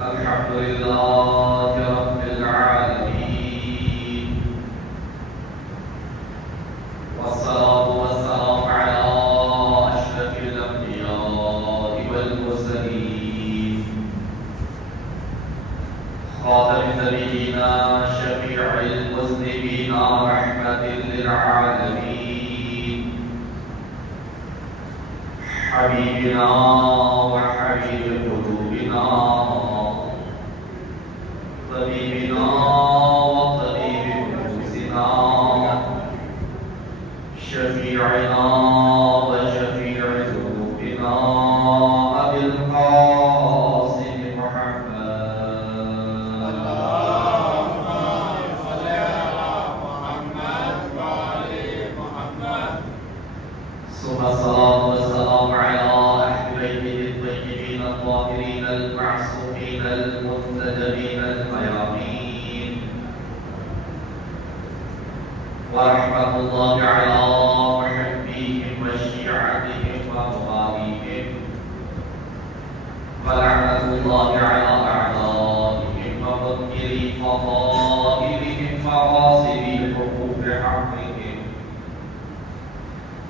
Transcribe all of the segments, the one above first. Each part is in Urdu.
الحمد لله رب العالمين والصلاة والسلام على أشرف الأنبياء والمرسلين خاتم النبيين شفيع المذنبين رحمة للعالمين حبيبنا وحبيب قلوبنا طبيبنا وطبيب نفوسنا شفيعنا وشفيع ذنوبنا أبي القاسم محمد اللهم صل على محمد وآل محمد ثم الصلاة والسلام على أهل بيته الطيبين الطاهرين المعصومين المنتجبين الميامين ورحمة الله على محبيهم وشيعتهم ومواليهم ولعنة الله على أعدائهم ومنكري فضائلهم وغاصبي حقوق حقهم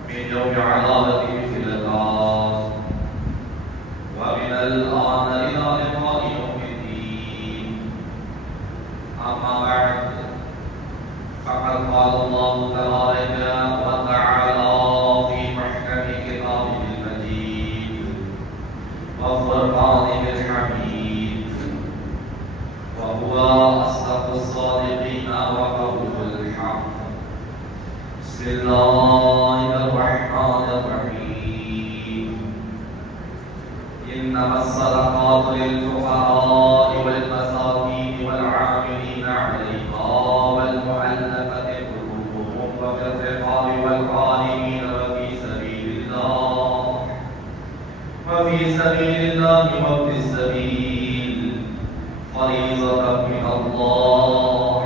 من يوم عذابهم في الآخرة ومن الآن إلى لقاء يوم الدين أما بعد فقد قال الله تبارك وتعالى في محكم كتابه المجيد وفرقانه الحميد وهو أصدق الصادقين وقول الحق بسم الله الرحمن الرحيم إنما الصدقات للفقراء والمساكين والعاملين عليها والمؤلفة قلوبهم وفي الرقاب والغارمين وفي سبيل الله وابن السبيل فريضة من الله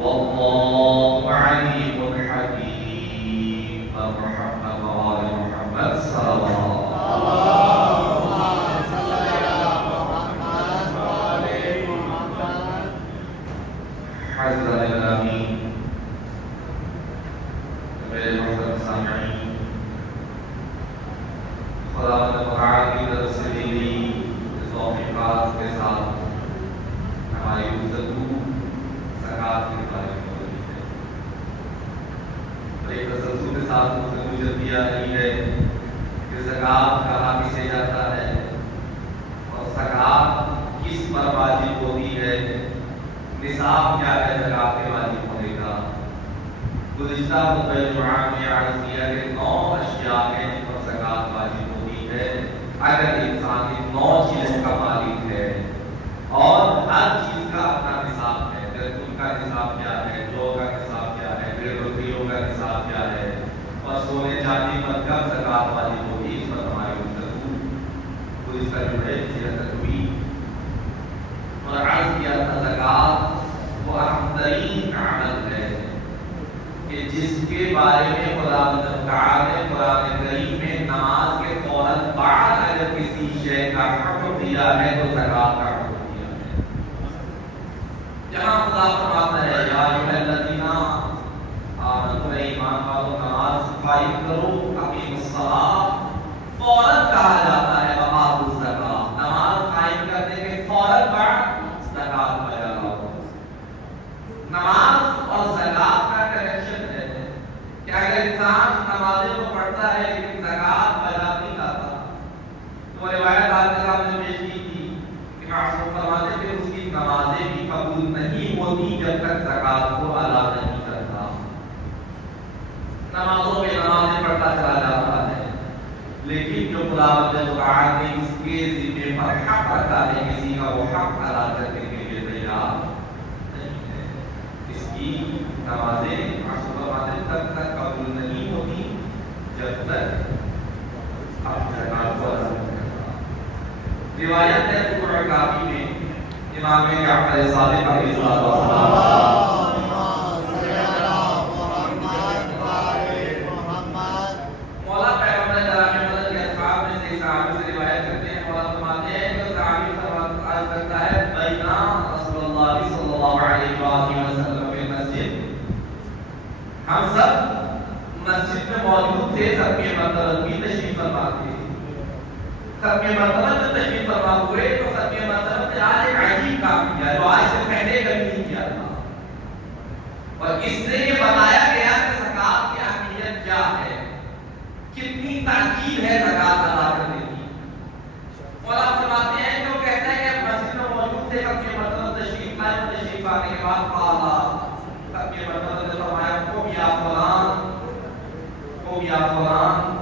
والله عليم حكيم محمد وآل محمد صلى الله عليه وسلم حضرت الامین میرے محترم سامعین خدا متعال کی طرف سے دی گئی توفیقات کے ساتھ ہماری گفتگو زکوٰۃ کے بارے میں ہو رہی ہے اور ایک تسلسل کے ساتھ گفتگو چلتی آ رہی ہے کہ زکوٰۃ کہاں کسے جاتا ہے اور زکوٰۃ کس پر واجب ہوتی ہے، نصاب کیا ہے زکوٰۃ کے واجب ہونے کا۔ گزشتہ خطبہ جمعہ میں عرض کیا کہ 9 اشیاء ہیں جن پر زکوٰۃ واجب ہوتی ہے اگر انسان ان 9 چیزوں کا مالک ہے، اور ہر چیز کا اپنا نصاب ہے۔ دودھ کا نصاب کیا ہے، جو کا نصاب کیا ہے، بھیڑ بکریوں کا نصاب کیا ہے، اور سونے چاندی پر کب زکوٰۃ واجب ہوگی، اس پر ہماری گفتگو گزشتہ جمعے تک ہوئی۔ اور عرض کیا تھا زکوٰۃ وہ اہم ترین عمل ہے کہ جس کے بارے میں خدا تعالیٰ نے قرآن کریم میں نماز کے فوراً بعد اگر کسی شے کا حکم دیا ہے تو زکوٰۃ کا حکم دیا ہے۔ جہاں خدا فرماتا ہے یا ایھا الذین آمنوا، ایمان والو نماز قائم کرو، اقیموا الصلاۃ، فوراً کہا جاتا ہے وآتوا الزکاۃ، نماز قائم کرنے کے فوراً بعد زکوٰۃ بجا لاؤ۔ نماز اور زکوٰۃ کا کنیکشن ہے کہ اگر انسان نمازیں تو پڑھتا ہے لیکن زکوٰۃ بجا نہیں لاتا، تو روایت آپ کے سامنے پیش کی تھی کہ معصوم فرماتے تھے اس کی نمازیں بھی قبول نہیں ہوتی جب تک زکوٰۃ کو ادا نہیں کرتا۔ نمازوں میں نمازیں پڑھتا چلا جاتا ہے لیکن جو خدا تعالیٰ نے اس کے ذمہ پر حق رکھا ہے کسی کا وہ حق ادا کرنے کے لیے تیار نہیں ہے۔ اس کی نمازیں تب تک قبول نہیں ہوتی جب تک اپنے زکوٰۃ کو ادا نہیں کرتا۔ روایت ہے سورہ کافی میں امام جعفر صادق علیہ السلام مولا کرتا ہے بینا رسول اللہ صلی اللہ علیہ وآلہ وسلم کے مسجد، ہم سب مسجد میں موجود تھے، ختم مرتبہ بھی تشریف فرما تھے۔ ختم مرتبہ جو تشریف فرما ہوئے تو ختم مرتبہ نے آج ایک عجیب کام کیا جو آج سے پہلے کبھی نہیں کیا تھا، اور اس سے یہ بتایا گیا کہ زکوٰۃ کی اہمیت کیا ہے، کتنی تاکید ہے زکوٰۃ ادا کرنے کی۔ مولا فرماتے ہیں جو کہتا ہے کہ مسجد میں موجود تھے، ختم مرتبہ تشریف لائے، تشریف آنے کے بعد ختم مرتبہ نے فرمایا قم یا فلان، قم یا فلان،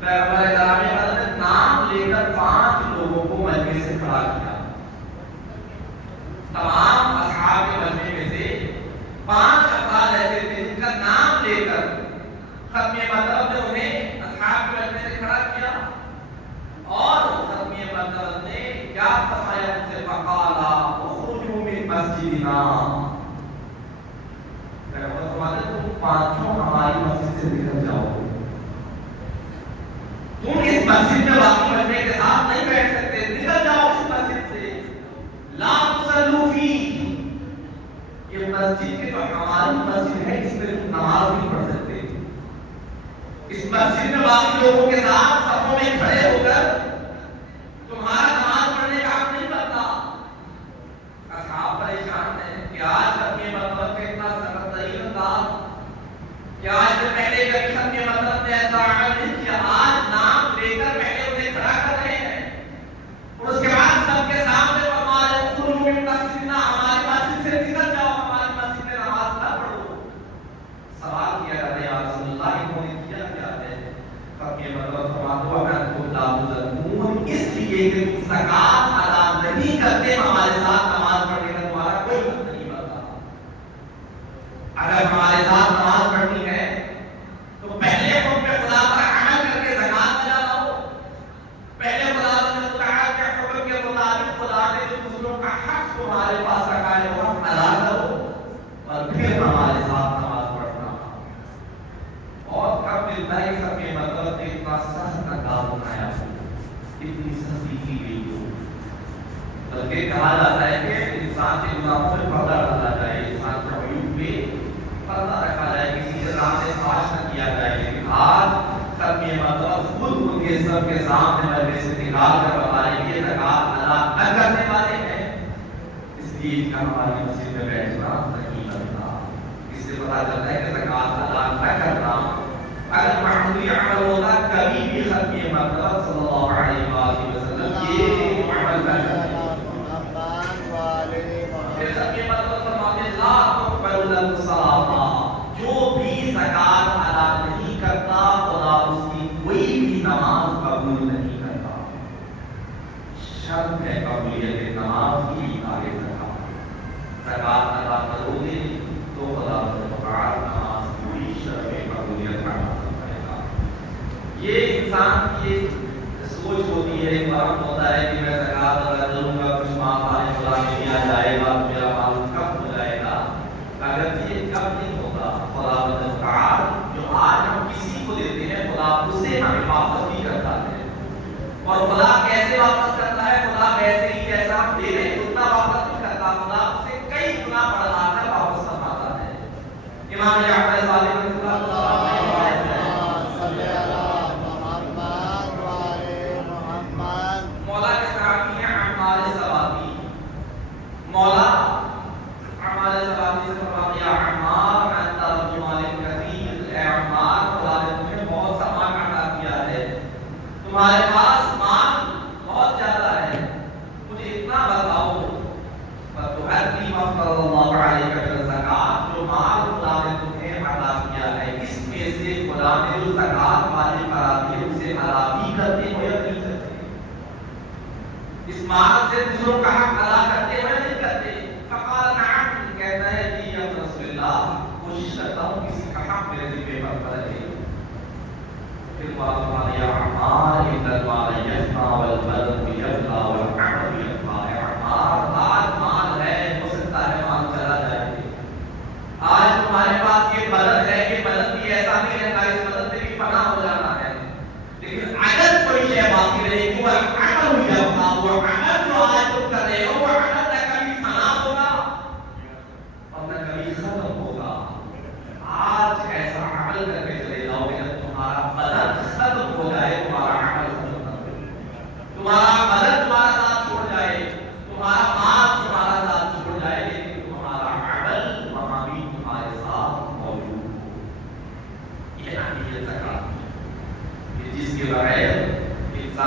پیغمبر گرامی نے نام لے کر 5 لوگوں کو مجمع سے کھڑا کیا۔ تمام اصحاب کے مجمع میں سے 5 افراد ایسے تھے جن کا نام لے کر ختم مرتبہ نے انہیں اصحاب کے مجمع سے کھڑا کیا، اور ختم مرتبہ نے کیا فرمایا ان سے، فقالا اخرجوا من مسجدنا، پیغمبر فرماتے تم 5 ہماری مسجد سے نکل جاؤ، تم اس مسجد میں باقی مجمع کے ساتھ نہیں بیٹھ سکتے، نکل جاؤ اس مسجد سے، لا تصلوا فی، یہ مسجد کے جو ہماری مسجد ہے اس میں تم نماز نہیں پڑھ سکتے، اس مسجد میں باقی لوگوں کے ساتھ صفوں میں کھڑے ہو کر تمہارا نماز پڑھنے کا حق نہیں بنتا۔ اصحاب پریشان ہیں کہ آج ختم مرتبہ کا اتنا سخت ترین انداز، کہ آج سے پہلے کبھی ختم مرتبہ نے ایسا عمل نہیں کیا، آج نام لے کر پہلے انہیں کھڑا کر رہے ہیں، اور اس کے بعد سب کے سامنے فرما رہے ہیں اخرجوا من مسجدنا، ہماری مسجد سے نکل جاؤ، ہماری مسجد میں نماز نہ پڑھو۔ سوال کیا جاتا ہے یا رسول اللہ انہوں نے کیا کیا ہے؟ ختم مرتبہ فرماتے ہو انتم لا تزکون، اس لیے کہ تم زکوٰۃ ادا نہیں کرتے، ہمارے ساتھ نماز پڑھنے کا تمہارا کوئی حق نہیں بنتا۔ اگر ہمارے ساتھ نماز پڑھنی ہے تو پہلے حکم خدا پر عمل کر کے زکوٰۃ ادا کرو، پہلے خدا نے کہا کہ حکم کے مطابق خدا نے جو دوسروں کا حق تمہارے پاس رکھا ہے وہ حق ادا کرو، اور پھر ہمارے ساتھ نماز پڑھنا۔ اور کب ملتا ہے ختم مرتبہ نے اتنا سخت انداز بنایا، اتنی سختی کی گئی ہو، بلکہ کہا جاتا ہے کہ انسان کے گناہوں سے پردہ ڈالا جائے، انسان کے عیوب پہ پردہ رکھا جائے، کسی کے سامنے فاش نہ کیا جائے، لیکن آج ختم مرتبہ خود ان کے سب کے سامنے مجمع سے نکال کر بتا رہے ہیں یہ زکوٰۃ ادا نہ کرنے والے ہیں، اس لیے ان کا ہماری مسجد میں بیٹھنا نہیں بنتا۔ اس سے پتہ چلتا ہے کہ زکوٰۃ ادا نہ کرنا اگر معمولی عمل ہوتا کبھی بھی ختم مرتبہ صلی اللہ علیہ وآلہ وسلم یہ عمل نہ کرتے۔ پھر ختم مرتبہ فرماتے لا تقبل له الصلاۃ، جو بھی زکوٰۃ ادا نہیں کرتا خدا اس کی کوئی بھی نماز قبول نہیں کرتا۔ شرط ہے قبولیت نماز کی آگے زکوٰۃ ادا کرو گے تو خدا تعالیٰ نماز پوری شرط قبولیت کا کرے گا۔ یہ انسان کی سوچ ہوتی ہے، ایک بار ہوتا ہے کہ میں زکوٰۃ ادا کروں گا، کچھ مال آنے خدا میں دیا جائے گا، میرا مال کب ہو جائے گا، اگر یہ کب نہیں ہوگا خدا تعالیٰ جو آج ہم کسی کو دیتے ہیں خدا اسے ہمیں واپس بھی کرتا ہے، اور خدا کیسے واپس کرتا ہے؟ خدا ویسے ہی جیسا ہم دے رہے ہیں اتنا واپس نہیں کرتا، خدا اسے کئی گنا بڑھا کر واپس فرماتا ہے۔ امام جعفر صادق رحمۃ اللہ مولا کے صحابی ہیں عمار ثوابی، مولا عمار ثوابی سے فرماتے یا عمار انت رجل مال کثیر، اے عمار خدا نے تمہیں بہت سا مال عطا کیا ہے، تمہارے پاس مال بہت زیادہ ہے، مجھے اتنا بتاؤ فتؤدی ما فرض اللہ علیک من الزکوٰۃ، جو مال خدا نے تمہیں عطا کیا ہے اس میں سے خدا نے جو زکوٰۃ واجب کرا دی ہے اسے ادا بھی کرتے ہو یا نہیں کرتے؟ اس مال سے دوسروں کا حق ادا کرتے ہوئے نہیں کرتے؟ فقال نعم، کہتا ہے جی یا رسول اللہ کوشش کرتا ہوں کسی کا حق میرے ذمہ پر پڑے۔ پھر بات یا عمار ان المال یفنا والبلد یفنا والعمل یفنا، اے عمار آج مال ہے، ہو سکتا ہے مال چلا جائے، آج تمہارے پاس یہ بلد ہے، یہ بلد بھی ایسا نہیں رہتا، اس بلد سے بھی فنا ہو جانا ہے، لیکن اگر کوئی شے باقی رہے گی وہ عمل یفنا، وہ عمل جو آج تم کر رہے ہو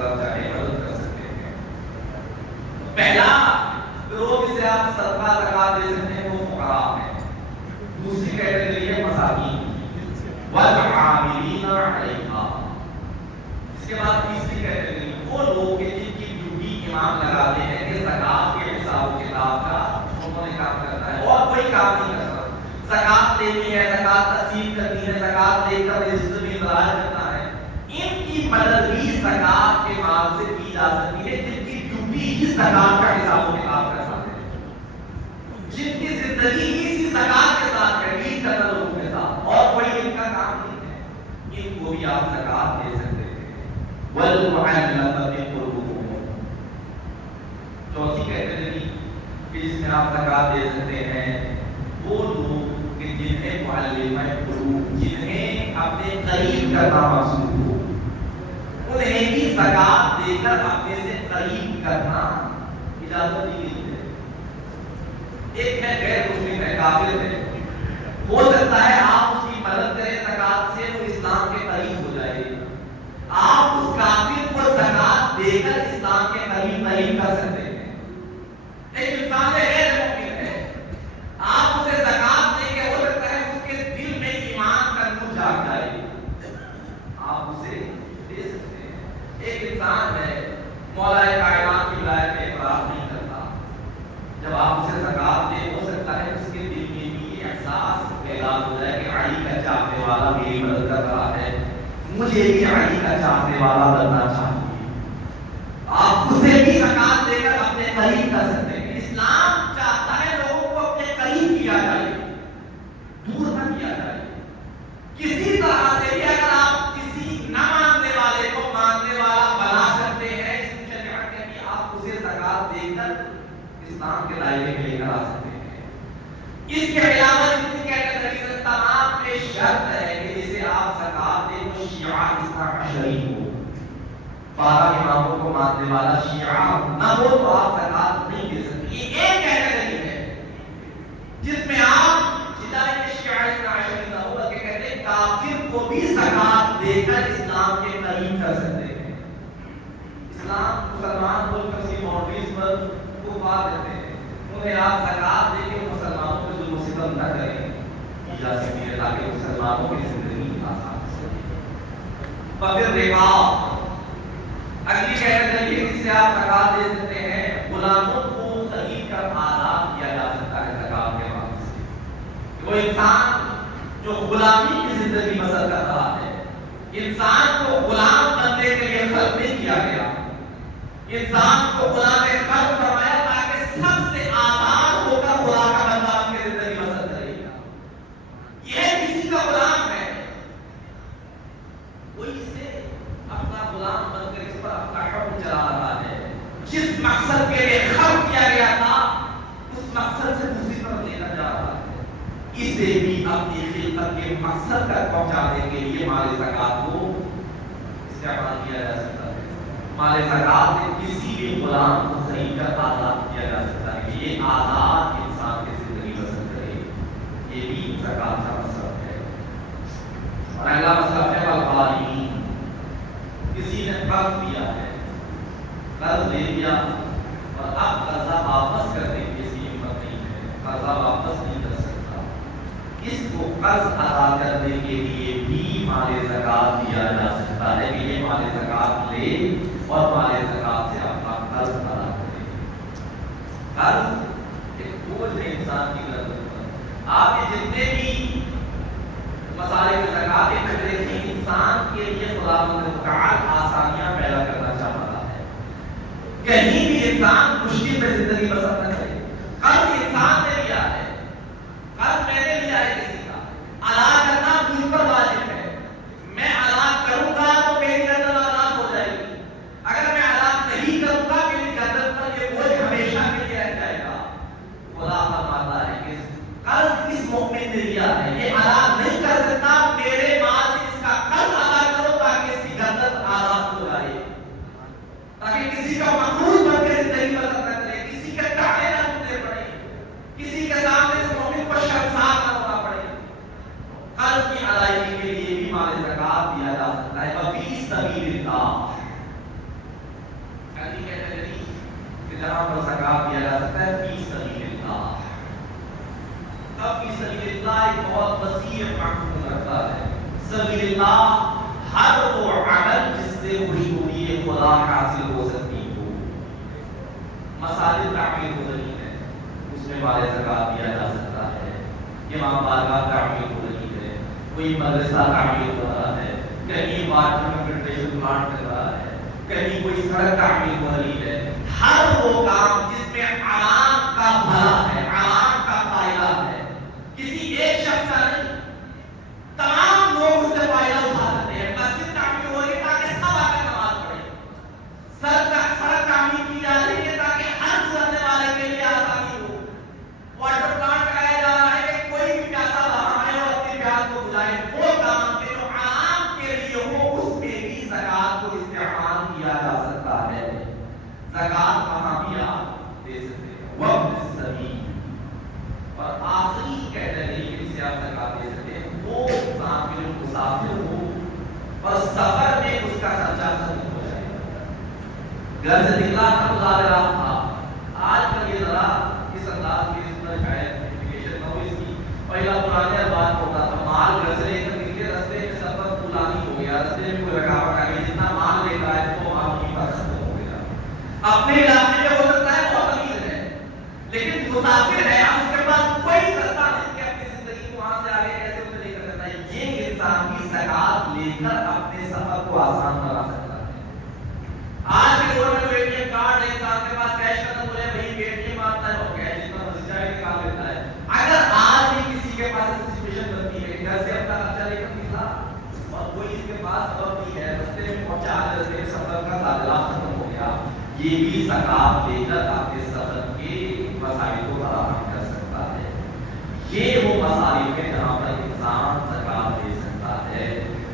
طرح چاہے مدد کر سکتے ہیں. پہلا گروہ جسے آپ صدقہ زکات دے سکتے ہیں وہ فقراء ہیں. دوسری کیٹیگری ہے مساکین والعاملین علیہا. اس کے بعد تیسری کیٹیگری وہ لوگ ہیں جن کی ڈیوٹی امام لگاتے ہیں کہ زکات کے حساب و کتاب کا انہوں نے کام کرنا ہے اور کوئی کام نہیں کرتا. زکات دینی ہے, زکات تقسیم کرنی ہے, زکات دے کر رزق میں اخراج کرنا ہے. ان کی مدد بھی زکات کے مال سے کی جا سکتی ہے جن کی ڈیوٹی ہی زکات کا حساب و کتاب کرنا ہے, جن کی زندگی اسی زکات کے ساتھ ہے, عید کا تعلق کے ساتھ, اور کوئی ان کا کام نہیں ہے. ان کو بھی آپ زکات دے سکتے ہیں. والمعلقۃ قلوبہم. چوتھی کیٹیگری کہ جس میں آپ زکات دے سکتے ہیں وہ لوگ کہ جنہیں معلقہ قلوب, جنہیں اپنے قریب کرنا مقصود ہو, انہیں بھی زکات دے کر اپنے سے قریب کرنا اجازت دی گئی ہے. ایک ہے غیر مسلم ہے, کافر ہے, ہو سکتا ہے آپ اس کی مدد کریں زکات سے, وہ اسلام کے قریب ہو جائے. آپ اس کافر کو زکات دے کر اسلام کے قریب نہیں کر سکتے ہیں. ایک انسان غیر مومن ہے, آپ اسے زکات دیں گے, ہو سکتا ہے اس کے دل میں ایمان کا نور جاگ جائے, آپ اسے دے سکتے ہیں. ایک انسان ہے مولا کائنات کی ولایت کا اقرار نہیں کرتا, جب آپ اسے زکات دیں ہو سکتا ہے اس کے دل میں بھی یہ احساس پیدا ہو جائے کہ علی کا چاہنے والا میری مدد کر رہا ہے, مجھے بھی علی کا چاہنے والا بننا چاہیے. آپ اسے بھی زکات دے کر اپنے قریب کر سکتے ہیں. اسلام چاہتا ہے لوگوں کو اپنے قریب کیا جائے, دور نہ کیا جائے. کسی طرح سے بھی اگر آپ کسی نہ ماننے والے کو ماننے والا بنا سکتے ہیں, اس شریعت کے بھی آپ اسے زکات دے کر اسلام کے دائرے میں لے کر آ سکتے ہیں. اس کے علاوہ جتنی کیٹیگری سے تمام میں شرط ہے کہ جسے آپ زکات دیں تو شیعہ اثنا عشری ہو, 12 اماموں کو ماننے والا شیعہ نہ ہو تو آپ زکات نہیں دے سکتے. یہ ایک کیٹیگری ہے جس میں آپ ہدایت شیعہ اثنا عشری نہ ہو بلکہ کہتے ہیں کافر کو بھی زکات دے کر اسلام کے قریب کر سکتے ہیں. اسلام مسلمان ملک کی باؤنڈریز پر کفار رہتے ہیں, انہیں آپ زکات دے کے مسلمانوں پہ ظلم و ستم نہ کریں اجازت ہے تاکہ مسلمانوں کی زندگی آسان ہو سکے. پھر رقاب اگلی کیٹیگری ہے جس سے آپ زکات دے سکتے ہیں. غلاموں کو خرید کر آزاد کیا جا سکتا ہے زکات کے بعد سے. وہ انسان جو غلامی کی زندگی بسر کر رہا ہے, انسان کو غلام بننے کے لیے خلق نہیں کیا گیا, انسان کو غلام خلق فرمایا تاکہ سب سے آزاد ہو کر خدا کا بندہ بن کے زندگی بسر کرے گا. یہ کسی کا غلام ہے, کوئی اسے اپنا غلام بن کر اس پر اپنا حکم چلا رہا ہے. جس مقصد کے لیے خلق کیا گیا تھا اس مقصد سے دوسری طرف لینا جا رہا ہے. اسے بھی اپنی خلقت کے مقصد تک پہنچانے کے لیے مال زکات کو استعمال کیا جا سکتا ہے. مال زکات سے کسی بھی غلام کو خرید کر آزاد کیا جا سکتا ہے کہ یہ آزاد انسان کی زندگی بسر کرے. یہ بھی زکات کا مصرف ہے. اور اگلا مصرف ہے والغارمین. کسی نے قرض دیا ہے, قرض لے لیا اور اب قرضہ واپس کرنے کی اس کی ہمت نہیں ہے, قرضہ واپس نہیں کر سکتا, اس کو قرض ادا کرنے کے لیے بھی مال زکات دیا جا سکتا ہے کہ یہ مال زکات لے اور مال زکات سے اپنا قرض ادا کرے. قرض ایک بوجھ ہے انسان کی گردن پر. آپ کے جتنے بھی مسائل زکات کے دیکھیں, انسان کے لیے خداوند متعال آسانیاں پیدا کرنا چاہ رہا ہے. کہیں بھی انسان مشکل میں زندگی بسر نہ کرے. قرض انسان نے لیا ہے, قرض میں نے لیا ہے کسی کا, ادا کرنا مجھ پر واجب ہے. میں ادا کروں گا تو میری گردن آزاد ہو جائے گی, اگر میں ادا نہیں کروں گا میری گردن پر یہ بوجھ ہمیشہ کے لیے رہ جائے گا. خدا فرماتا ہے کہ قرض اس مومن نے لیا ہے, یہ ادا نہیں کر سکتا, میرے مال سے اس کا قرض ادا کرو تاکہ اس کی گردن آزاد ہو جائے, تاکہ کسی کا مقروض بن کے زندگی بسر نہ کرے, کسی کے تانے نہ سننے پڑے, کسی کے سامنے اس مومن کو شرمسار نہ ہونا پڑے. قرض کی ادائیگی کے لیے بھی مال زکات دیا جا سکتا ہے. وفی سبیل اللہ, جہاں پر زکات دیا جا سکتا ہے فی سبیل اللہ. اب فی سبیل اللہ ایک بہت وسیع مفہوم رکھتا ہے. سبیل اللہ ہر وہ عمل جس سے حضور خدا حاصل ہو سکتی ہو. مساجد تعمیر ہو رہی ہے, اس میں مال زکات دیا جا سکتا ہے. امام بارگاہ تعمیر ہو رہی ہے, کوئی مدرسہ تعمیر ہو رہا ہے, کہیں واٹر فلٹریشن پلانٹ کر رہا ہے, کہیں کوئی سڑک تعمیر ہو رہی ہے. ہر وہ کام جس میں عوام کا بھلا ہے, عوام کا فائدہ ہے, کسی ایک شخص کا نہیں, تمام لوگ اس سے فائدہ اٹھا سکتے ہیں. مسجد تعمیر ہو رہی ہے تاکہ سب آ کے نماز پڑھیں. سڑک تعمیر کی جا رہی ہے تاکہ ہر گزرنے والے کے لیے آسانی ہو. واٹر پلانٹ لگایا جا رہا ہے کہ کوئی بھی پیاسا وہاں آئے اور اپنی پیاس کو بجھائے. وہ کام کے جو عام کے لیے ہو اس میں بھی زکات کو استعمال کیا جا سکتا ہے. زکات کہاں بھی آپ دے سکتے ہیں, وقت السبیل. اور آخری کیٹیگری جسے آپ زکات دے سکتے ہیں وہ مسافر مسافر ہو اور سفر میں اس کا خرچہ ختم ہو جائے. گھر سے نکلا تھا مظاہرہ تھا, آج کل یہ ذرا اس انداز کی اس پر شاید ایپلیکیشن نہ ہو اس کی. پہلا پرانے بات ہوتا تھا مال گھر سے لے کر نکلے, رستے میں سفر طولانی ہو گیا, رستے میں کوئی رکاوٹ آ گئی, جتنا مال لے کر آئے تو آپ کی بات ختم ہو گیا. اپنے علاقے میں ہو سکتا ہے بہت امیر ہے لیکن مسافر ہے, اب اس کے پاس کوئی رستہ نہیں کہ اپنی زندگی کو وہاں سے آگے کیسے اسے لے کر جاتا ہے. یہ انسان کی زکات لے کر اپنے سفر کو آسان بنا سکتا ہے. آج کے دور میں جو اے ٹی ایم کارڈ ہے, انسان کے پاس کیش ختم ہو جائے, وہی اے ٹی ایم آتا ہے اور کیش جتنا مرضی چاہے نکال لیتا ہے. اگر آج بھی کسی کے پاس ایسی سچویشن بنتی ہے کہ گھر سے اپنا خرچہ لے کر نکلا اور کوئی اس کے پاس سبب نہیں ہے, رستے میں پہنچا, رستے میں سفر کا تعلق ختم ہو گیا, یہ بھی زکات لے کر اپنے سفر کے مسائل کو فراہم کر سکتا ہے. یہ وہ مسائل ہیں جہاں پر انسان زکات دے سکتا ہے.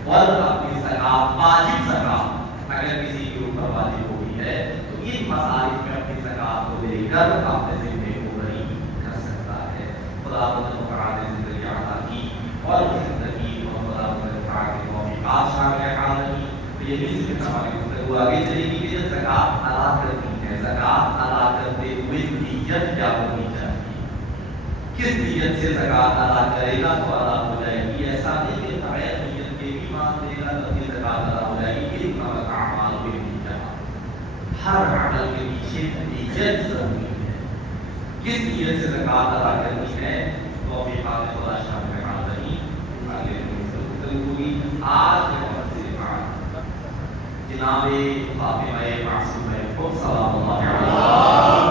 اور اپنی زکات, واجب زکات اگر کسی کے اوپر واجب ہوئی ہے تو ان مسائل میں اپنی زکات کو دے کر اپنے ذمے کو پوری کر سکتا ہے. خدا نے زندگی عطا کی اور زندگی اور خدا نے کے موقعات شامل حال نہیں. تو یہ بھی صرف ہماری گفتگو آگے چلے گی کہ جب زکات ادا کرنی ہے, زکات ادا کرتے ہوئے نیت کیا ہونی چاہیے, کس نیت سے زکات ادا کرے گا تو ادا ہو جائے گی. ایسا نہیں کہ بغیر نیت کے بھی مان دے گا تو بھی زکات ادا ہو جائے گی. ہر عمل کے پیچھے نیت ضروری ہے. کس نیت سے زکات ادا کرنی ہے توفیقات خدا شامل حال نہیں. آگے گفتگو ہوگی. آج کے وقت سے جناب فاطمہ معصومہ خود سلام اللہ علیہ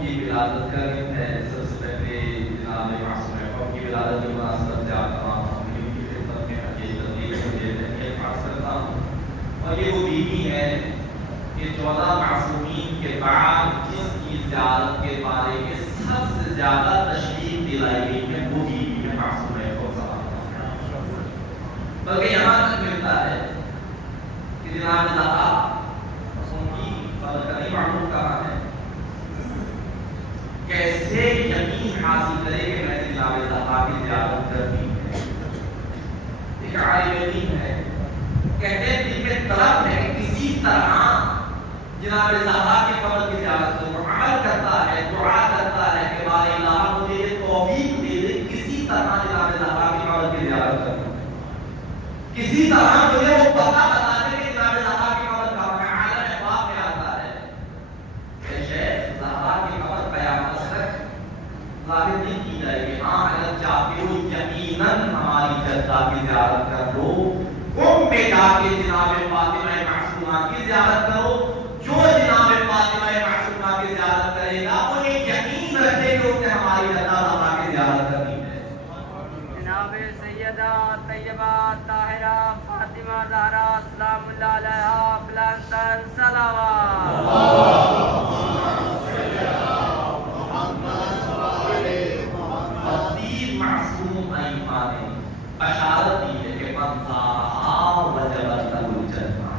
کی ولادت کا دن ہے. سب سے پہلے جناب معصومہ خود کی ولادت کی مناسبت سے آپ تمام مومنین کی خدمت میں حقیقی تقدیر مجھے تحیت عرض کرتا ہوں. اور یہ وہ بیوی ہے کہ 14 معصومین کے بعد جس کی زیارت کے بارے میں سب سے زیادہ تشریف دلائی گئی ہے وہ بیوی ہے معصومہ خود صلی اللہ علیہ وسلم. بلکہ یہاں تک ملتا ہے کہ جناب زہرا ان کی قبر کا نہیں معلوم کہاں ہے, کیسے یقین حاصل کرے کہ میں نے جناب زہرا کی زیارت کرنی ہے. ایک عالم دین ہے, کہتے ہیں دل میں طلب ہے کہ کسی طرح جناب زہرا کی قبر کی زیارت کروں. عمل کرتا ہے, دعا کرتا ہے کہ بار الہ مجھے توفیق دے دے کسی طرح جناب زہرا کی قبر کی زیارت کروں, کسی طرح مجھے وہ پتہ بتا دے کہ جناب زہرا کی قبر کہاں ہے. عالم احباب میں آتا ہے کہ شیخ زہرا کی قبر قیامت تک ظاہر نہیں کی جائے گی. ہاں اگر چاہتے ہو یقیناً ہماری جدہ کی زیارت کر لو, قم میں جا کے جناب فاطمہ معصومہ کی زیارت کرو. جو جناب فاطمہ معصومہ کی زیارت کرے گا وہ یہ یقین رکھے کہ اس نے ہماری جدہ زہرا کی زیارت کرنی ہے. جناب سیدہ طیبہ طاہرہ فاطمہ زہرا سلام اللہ علیہا بلندتر صلوات. اشارت دی ہے کہ من زارہا وجبت لہ الجنہ,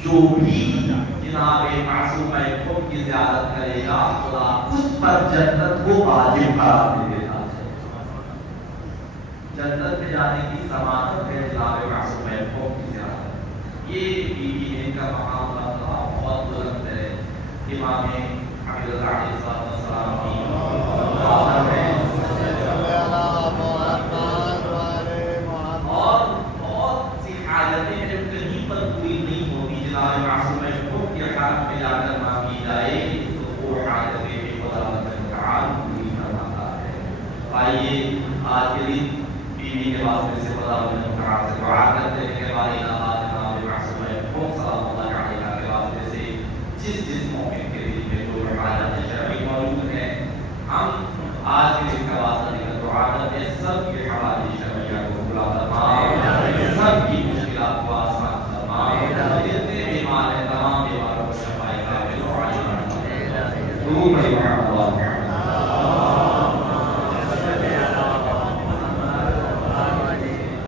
جو بھی جناب معصومہ خود کی زیارت کرے گا خدا اس پر جنت کو واجب قرار دے دیتا ہے. جنت میں جانے کی ضمانت ہے جناب معصوم محبوب کی زیارت. یہ بیوی ہے، ان کا مقام اللہ بہت بلند ہے. امام حبیب اللہ علیہ السلام کی خاطر ہے اور بہت سی حاجتیں جب کہیں پر پوری نہیں ہوتی جناب معصوم محبوب کے حال میں جا کر مانگی جائے تو وہ حاجتیں بھی خدا تعالیٰ پوری فرماتا ہے. آئیے آج کے دن بیوی کے واسطے سے خدا تعالیٰ سے دعا کرتے ہیں کہ ہماری نماز جناب معصوم محبوب صلی اللہ علیہ کے واسطے سے جس موقع کے دن میں جو حاجت شرعی موجود ہیں ہم آج کے دن کا واسطہ لے کر دعا کرتے ہیں سب کے حوالے شرعیہ کو پورا فرما، سب کی مشکلات کو آسان فرما، جتنے بیمار ہیں تمام بیماروں کو شفا عاجلہ عطا فرما.